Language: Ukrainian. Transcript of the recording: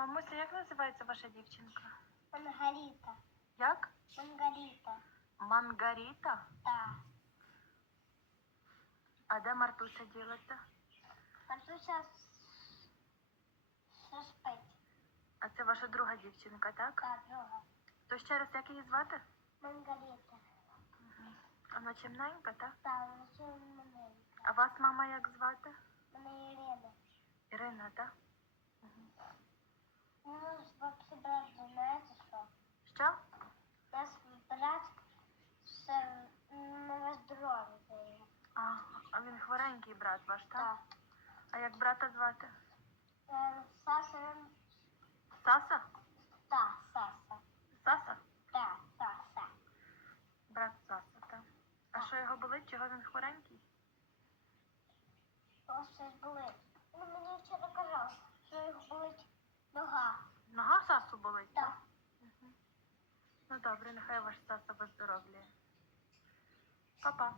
Мамуся, як називається ваша дівчинка? Маргарита. Як? Маргарита. Мангаріта? Да. А де Мартуся ділиться? Мартуся що спить. А це ваша друга дівчинка, так? Та друга. То ще раз як її звати? Маргарита. Вона чимненька, так? Та, вона ще маленька. А вас мама як звати? Мене Ірина. Ірина, так? Ну, вообще брат, ви знаєте що? Що? Наш брат ще на здоров'я дає. А, а він хворенький брат ваш, так? Так. А як брата звати? Е, Саша. Саса? Та, Саса. Саса? Та, Саса. Брат Саса, так. А що його болить? Чого він хворенький? Ось щось болить. Ну, мені вчора казав, що його болить нога. Нога Сасу болить? Так. Мгм. Ну добре, нехай ваш Саса виздоровлює. Па-па.